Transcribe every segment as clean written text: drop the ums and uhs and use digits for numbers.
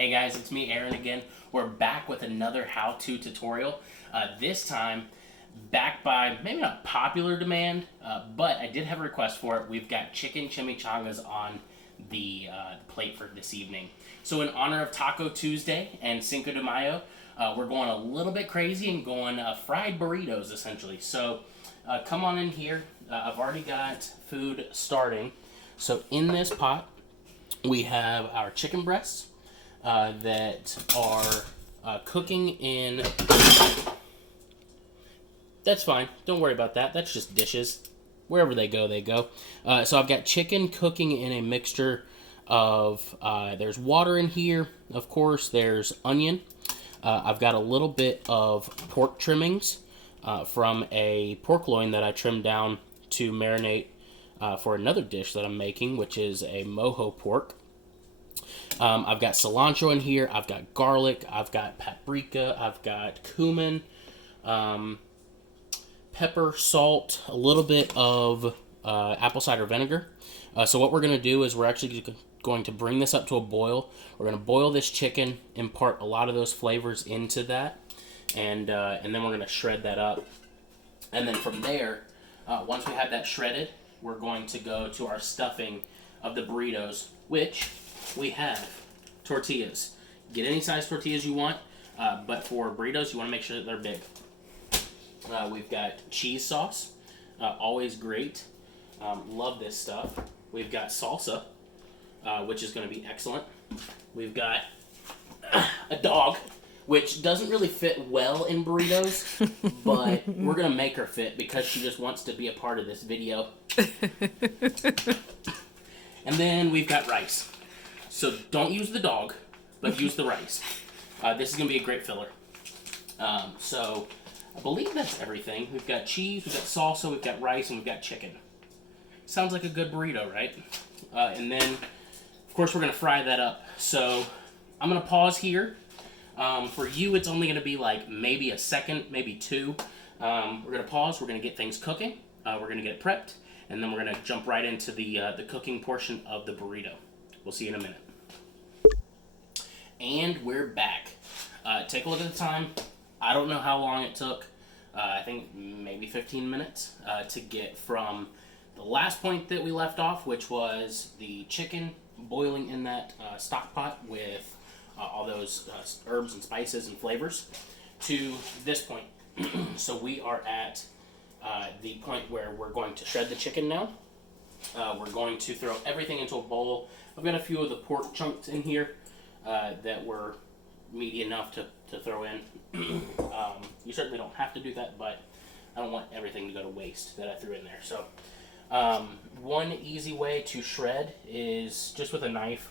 Hey guys, it's me, Aaron, again. We're back with another how-to tutorial. This time, backed by maybe not popular demand, but I did have a request for it. We've got chicken chimichangas on the plate for this evening. So in honor of Taco Tuesday and Cinco de Mayo, we're going a little bit crazy and going fried burritos, essentially. So come on in here. I've already got food starting. So in this pot, we have our chicken breasts that are cooking in... That's fine. Don't worry about that. That's just dishes. Wherever they go, they go. So I've got chicken cooking in a mixture of... there's water in here. Of course, there's onion. I've got a little bit of pork trimmings from a pork loin that I trimmed down to marinate for another dish that I'm making, which is a mojo pork. I've got cilantro in here, I've got garlic, I've got paprika, I've got cumin, pepper, salt, a little bit of apple cider vinegar. So what we're going to do is we're actually going to bring this up to a boil. We're going to boil this chicken, impart a lot of those flavors into that, and then we're going to shred that up. And then from there, once we have that shredded, we're going to go to our stuffing of the burritos, which we have tortillas. Get any size tortillas you want, but for burritos, you want to make sure that they're big. We've got cheese sauce, always great. Love this stuff. We've got salsa, which is going to be excellent. We've got a dog, which doesn't really fit well in burritos, but we're going to make her fit because she just wants to be a part of this video. And then we've got rice. So don't use the dog, but use the rice. This is going to be a great filler. So I believe that's everything. We've got cheese, we've got salsa, we've got rice, and we've got chicken. Sounds like a good burrito, right? And then, of course, we're going to fry that up. So I'm going to pause here. For you, it's only going to be like maybe a second, maybe two. We're going to pause. We're going to get things cooking. We're going to get it prepped. And then we're going to jump right into the cooking portion of the burrito. We'll see you in a minute. And we're back. Take a look at the time. I don't know how long it took. I think maybe 15 minutes to get from the last point that we left off, which was the chicken boiling in that stock pot with all those herbs and spices and flavors, to this point. So we are at the point where we're going to shred the chicken now. We're going to throw everything into a bowl. I've got a few of the pork chunks in here that were meaty enough to throw in. You certainly don't have to do that, but I don't want everything to go to waste that I threw in there. So one easy way to shred is just with a knife.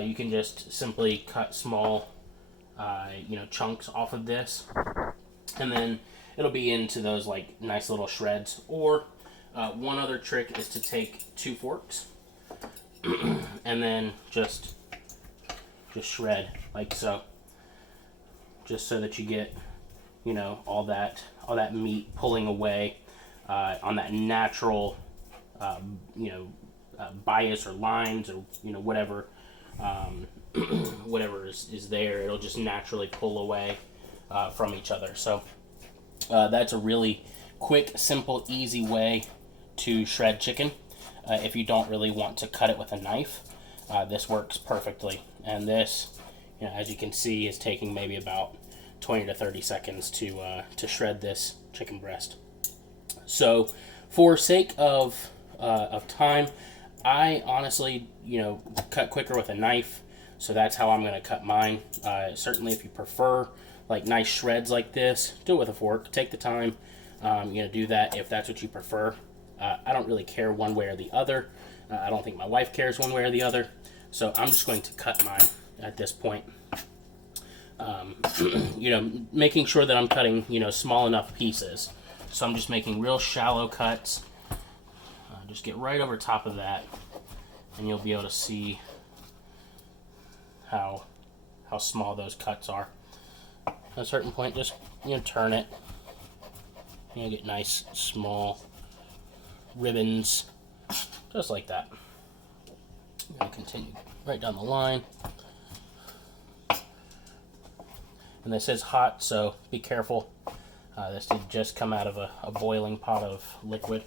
You can just simply cut small chunks off of this, and then it'll be into those like nice little shreds. Or one other trick is to take 2 forks and then just shred like so, just so that you get all that meat pulling away on that natural bias or lines or whatever whatever is there. It'll just naturally pull away from each other. So that's a really quick, simple, easy way to shred chicken. If you don't really want to cut it with a knife, this works perfectly. And this, as you can see, is taking maybe about 20 to 30 seconds to shred this chicken breast. So for sake of time, I honestly, cut quicker with a knife, so that's how I'm going to cut mine. Certainly, if you prefer like nice shreds like this, do it with a fork. Take the time, do that if that's what you prefer. I don't really care one way or the other. I don't think my wife cares one way or the other, so I'm just going to cut mine at this point. Making sure that I'm cutting, small enough pieces. So I'm just making real shallow cuts. Just get right over top of that, and you'll be able to see how small those cuts are. At a certain point, just turn it. Get nice small ribbons, just like that. I'm going to continue right down the line. And this is hot, so be careful. This did just come out of a boiling pot of liquid.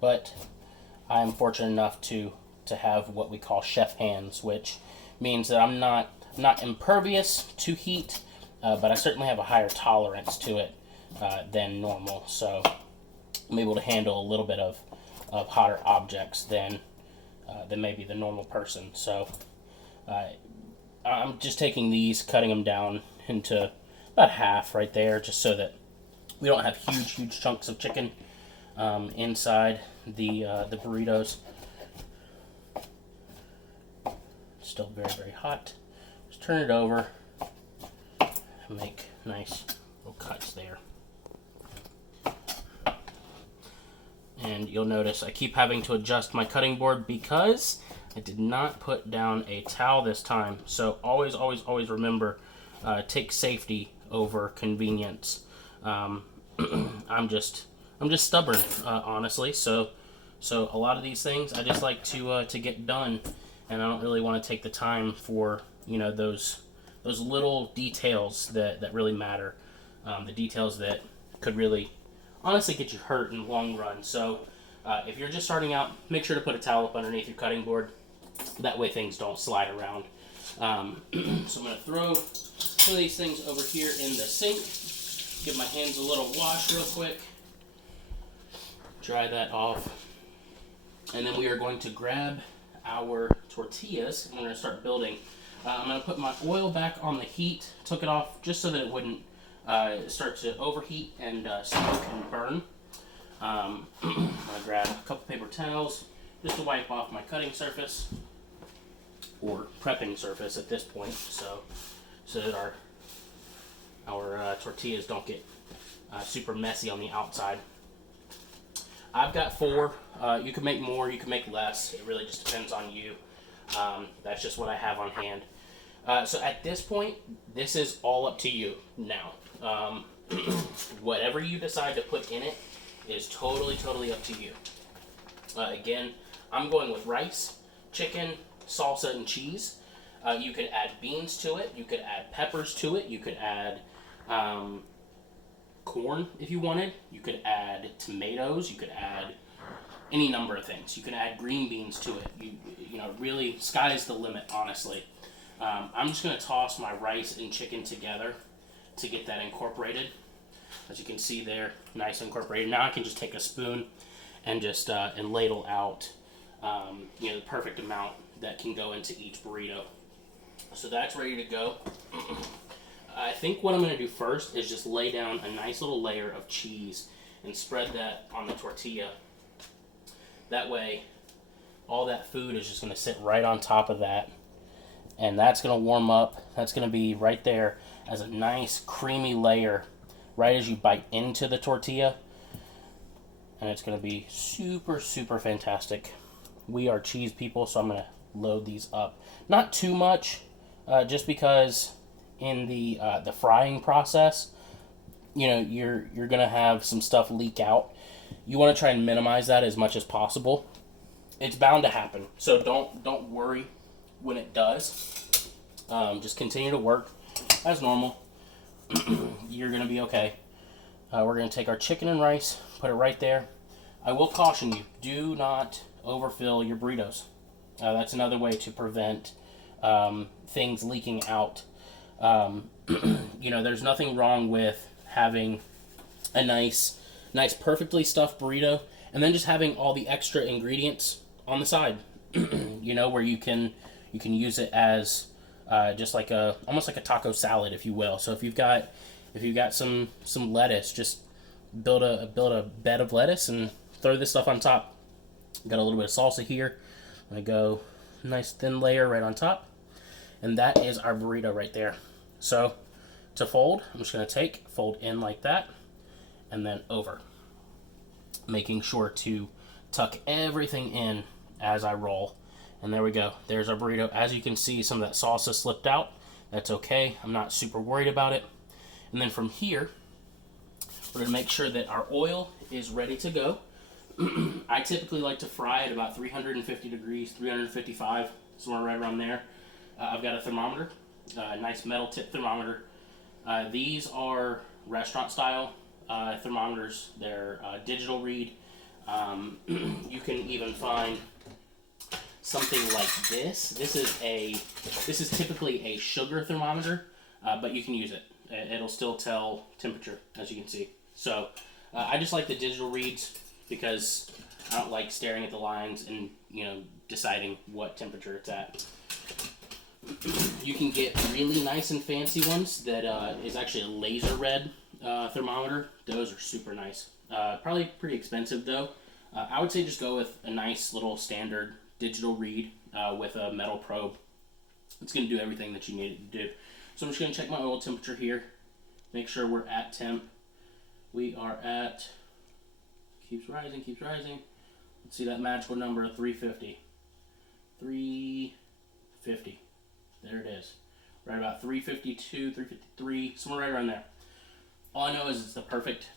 But I'm fortunate enough to have what we call chef hands, which means that I'm not impervious to heat, but I certainly have a higher tolerance to it than normal. So I'm able to handle a little bit of hotter objects than maybe the normal person. So I'm just taking these, cutting them down into about half right there, just so that we don't have huge chunks of chicken inside the burritos. Still very hot. Just turn it over and make nice little cuts there. And you'll notice I keep having to adjust my cutting board because I did not put down a towel this time. So always remember, take safety over convenience. I'm just stubborn, honestly. So a lot of these things I just like to get done, and I don't really want to take the time for those little details that really matter, the details that could really honestly get you hurt in the long run. So if you're just starting out, make sure to put a towel up underneath your cutting board. That way things don't slide around. So I'm going to throw some of these things over here in the sink. Give my hands a little wash real quick. Dry that off. And then we are going to grab our tortillas and we're going to start building. I'm going to put my oil back on the heat. Took it off just so that it wouldn't start to overheat and smoke and burn. I'm going to grab a couple paper towels just to wipe off my cutting surface, or prepping surface at this point, so that our tortillas don't get super messy on the outside. I've got 4. You can make more, you can make less. It really just depends on you. That's just what I have on hand. So at this point, this is all up to you now. Whatever you decide to put in it is totally up to you. Again, I'm going with rice, chicken, salsa, and cheese. You could add beans to it. You could add peppers to it. You could add corn if you wanted. You could add tomatoes. You could add any number of things. You can add green beans to it. You know, really, sky's the limit, honestly. I'm just going to toss my rice and chicken together to get that incorporated. As you can see there, nice incorporated. Now I can just take a spoon and just and ladle out the perfect amount that can go into each burrito. So that's ready to go. I think what I'm going to do first is just lay down a nice little layer of cheese and spread that on the tortilla. That way, all that food is just going to sit right on top of that. And that's going to warm up. That's going to be right there as a nice creamy layer right as you bite into the tortilla. And it's going to be super fantastic. We are cheese people, so I'm going to load these up. Not too much, just because in the frying process, you're going to have some stuff leak out. You want to try and minimize that as much as possible. It's bound to happen, so don't worry when it does. Just continue to work as normal. You're going to be okay. We're going to take our chicken and rice, put it right there. I will caution you, do not overfill your burritos. That's another way to prevent things leaking out. There's nothing wrong with having a nice perfectly stuffed burrito and then just having all the extra ingredients on the side. Where you can use it as just like almost like a taco salad, if you will. So if you've got some lettuce, just build a bed of lettuce and throw this stuff on top. Got a little bit of salsa here. I go nice thin layer right on top, and that is our burrito right there. So to fold, I'm just going to fold in like that, and then over, making sure to tuck everything in as I roll. And there we go. There's our burrito. As you can see, some of that salsa slipped out. That's okay. I'm not super worried about it. And then from here, we're going to make sure that our oil is ready to go. I typically like to fry at about 350 degrees, 355, somewhere right around there. I've got a thermometer, nice metal tip thermometer. These are restaurant style thermometers. They're digital read. You can even find something like this. This is typically a sugar thermometer, but you can use it. It'll still tell temperature, as you can see. So I just like the digital reads because I don't like staring at the lines and deciding what temperature it's at. You can get really nice and fancy ones that is actually a laser red thermometer. Those are super nice. Probably pretty expensive though. I would say just go with a nice little standard digital read with a metal probe. It's going to do everything that you need it to do. So I'm just going to check my oil temperature here. Make sure we're at temp. We are at, keeps rising. Let's see that magical number of 350. 350. There it is. Right about 352, 353, somewhere right around there. All I know is it's the perfect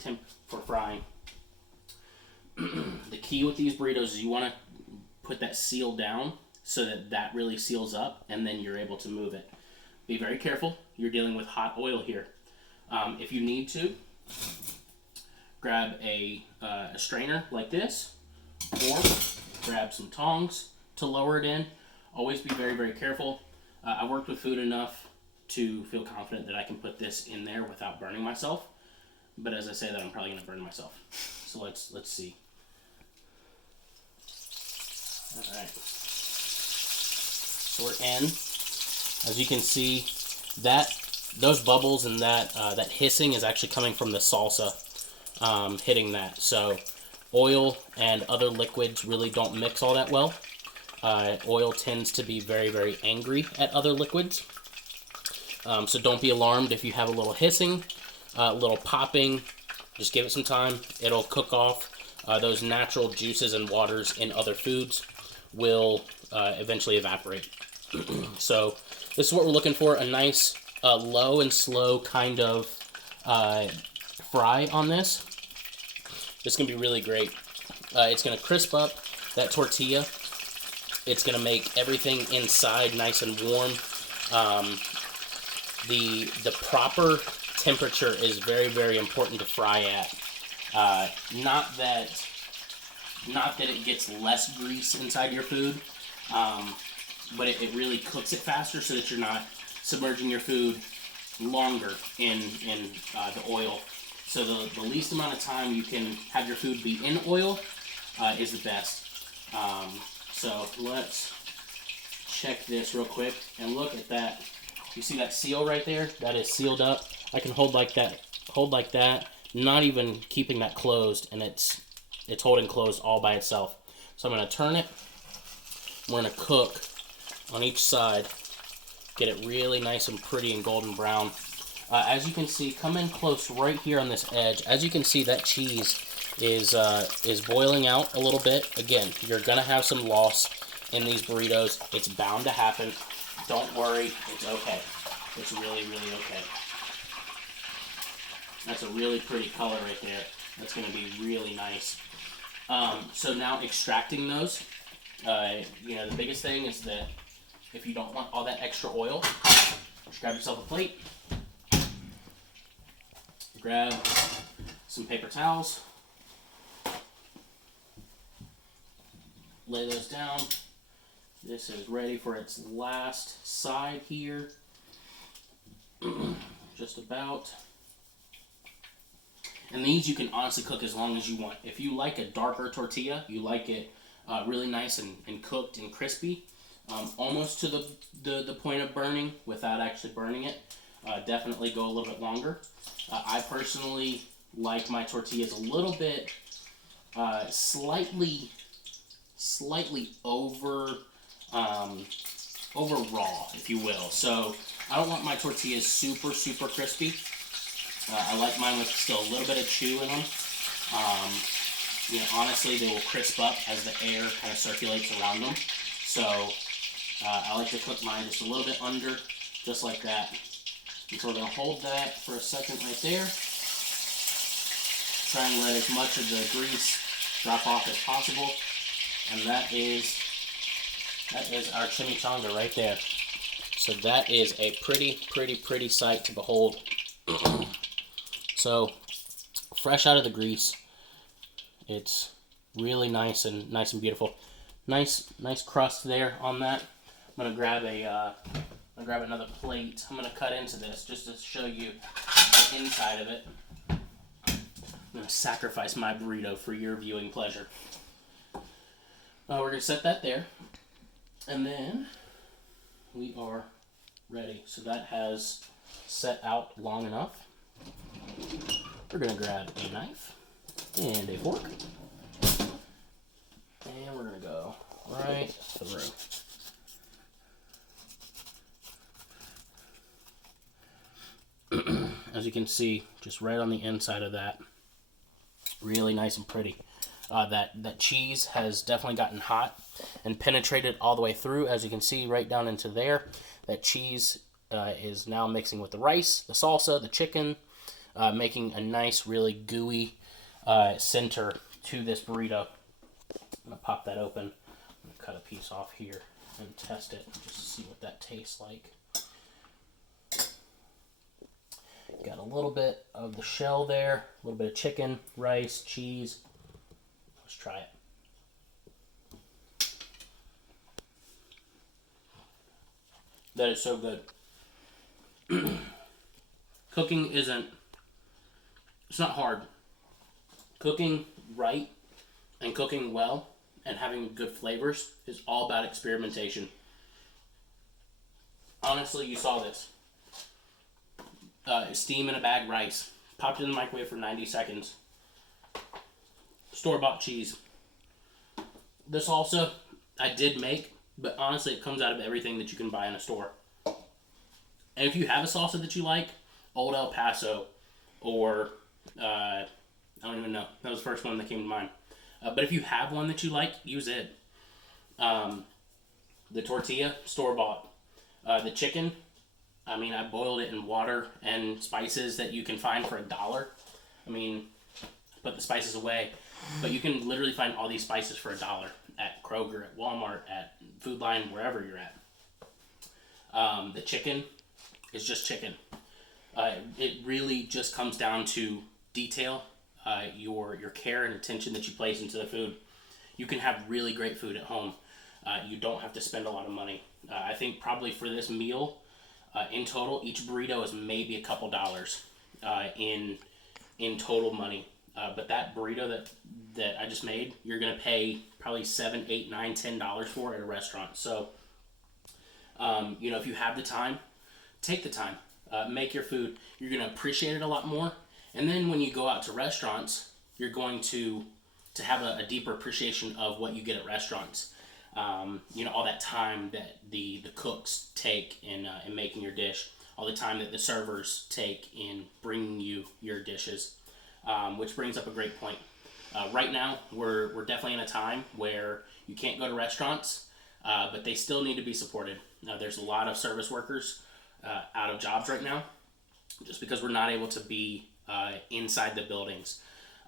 temp for frying. The key with these burritos is you want to put that seal down so that really seals up, and then you're able to move it. Be very careful. You're dealing with hot oil here. If you need to, grab a strainer like this, or grab some tongs to lower it in. Always be very, very careful. I've worked with food enough to feel confident that I can put this in there without burning myself. But as I say that, I'm probably going to burn myself. So let's see. All right. So we're in. As you can see, those bubbles and that hissing is actually coming from the salsa hitting that. So oil and other liquids really don't mix all that well. Oil tends to be very, very angry at other liquids. So don't be alarmed if you have a little hissing, a little popping. Just give it some time. It'll cook off. Those natural juices and waters in other foods will eventually evaporate. So this is what we're looking for, a nice low and slow kind of fry on this. It's going to be really great. It's going to crisp up that tortilla. It's going to make everything inside nice and warm. The proper temperature is very, very important to fry at. Not that it gets less grease inside your food, but it really cooks it faster so that you're not submerging your food longer in the oil. So the least amount of time you can have your food be in oil is the best. So let's check this real quick and look at that. You see that seal right there? That is sealed up. I can hold like that, not even keeping that closed, and it's holding closed all by itself. So I'm going to turn it. We're going to cook on each side, get it really nice and pretty and golden brown. As you can see, come in close right here on this edge. As you can see, that cheese is boiling out a little bit. Again, you're going to have some loss in these burritos. It's bound to happen. Don't worry, it's okay. It's really, really okay. That's a really pretty color right there. That's going to be really nice. So now extracting those, the biggest thing is that if you don't want all that extra oil, just grab yourself a plate, grab some paper towels, lay those down. This is ready for its last side here. Just about. And these you can honestly cook as long as you want. If you like a darker tortilla, you like it really nice and cooked and crispy, almost to the point of burning without actually burning it, definitely go a little bit longer. I personally like my tortillas a little bit, slightly over raw, if you will. So I don't want my tortillas super, super crispy. I like mine with still a little bit of chew in them. Honestly, they will crisp up as the air kind of circulates around them. So I like to cook mine just a little bit under, just like that. And so we're going to hold that for a second right there. Try and let as much of the grease drop off as possible. And that is our chimichanga right there. So that is a pretty sight to behold. So fresh out of the grease, it's really nice and beautiful. Nice crust there on that. I'm gonna grab another plate. I'm gonna cut into this just to show you the inside of it. I'm gonna sacrifice my burrito for your viewing pleasure. We're gonna set that there, and then we are ready. So that has set out long enough. We're gonna grab a knife and a fork, and we're gonna go right through. As you can see, just right on the inside of that, really nice and pretty. That cheese has definitely gotten hot and penetrated all the way through. As you can see, right down into there, that cheese is now mixing with the rice, the salsa, the chicken, making a nice, really gooey center to this burrito. I'm gonna pop that open. I'm gonna cut a piece off here and test it just to see what that tastes like. Got a little bit of the shell there, a little bit of chicken, rice, cheese. Let's try it. That is so good. Cooking it's not hard. Cooking right and cooking well and having good flavors is all about experimentation. Honestly, you saw this. Steam in a bag rice. Popped it in the microwave for 90 seconds. Store-bought cheese. The salsa I did make, but honestly it comes out of everything that you can buy in a store. And if you have a salsa that you like, Old El Paso, or I don't even know. That was the first one that came to mind. But if you have one that you like, use it. The tortilla, store-bought. The chicken, I mean, I boiled it in water and spices that you can find for $1. I mean, put the spices away. But you can literally find all these spices for $1 at Kroger, at Walmart, at Food Line, wherever you're at. The chicken is just chicken. It really just comes down to detail, your care and attention that you place into the food. You can have really great food at home. You don't have to spend a lot of money. I think probably for this meal, in total, each burrito is maybe a couple dollars in total money. But that burrito that I just made, you're gonna pay probably $7, $8, $9, $10 for at a restaurant. So, if you have the time, take the time, make your food. You're gonna appreciate it a lot more. And then when you go out to restaurants, you're going to have a deeper appreciation of what you get at restaurants. All that time that the cooks take in making your dish, all the time that the servers take in bringing you your dishes, which brings up a great point. Right now, we're definitely in a time where you can't go to restaurants, but they still need to be supported. There's a lot of service workers out of jobs right now, just because we're not able to be inside the buildings.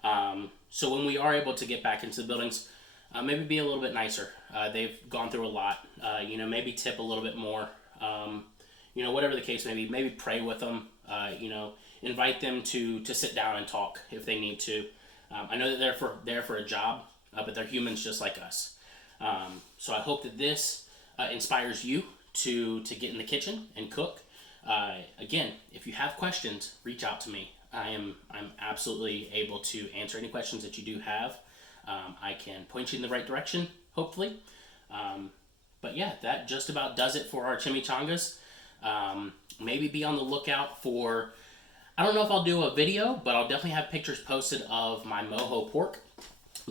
So when we are able to get back into the buildings, maybe be a little bit nicer. They've gone through a lot. Maybe tip a little bit more. Whatever the case may be. Maybe pray with them. Invite them to sit down and talk if they need to. I know that they're there for a job, but they're humans just like us. So I hope that this inspires you to get in the kitchen and cook. Again, if you have questions, reach out to me. I'm absolutely able to answer any questions that you do have. I can point you in the right direction, hopefully. But yeah, that just about does it for our chimichangas. Maybe be on the lookout for, I don't know if I'll do a video, but I'll definitely have pictures posted of my mojo pork,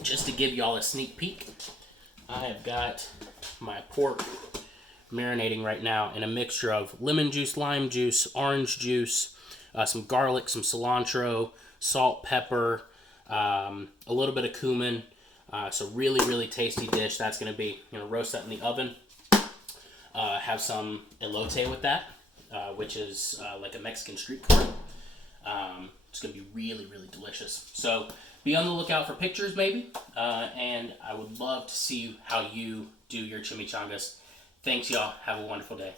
just to give y'all a sneak peek. I have got my pork marinating right now in a mixture of lemon juice, lime juice, orange juice, some garlic, some cilantro, salt, pepper, a little bit of cumin. So really tasty dish. That's going to be, roast that in the oven. Have some elote with that, which is like a Mexican street corn. It's going to be really delicious. So be on the lookout for pictures maybe. And I would love to see how you do your chimichangas. Thanks, y'all. Have a wonderful day.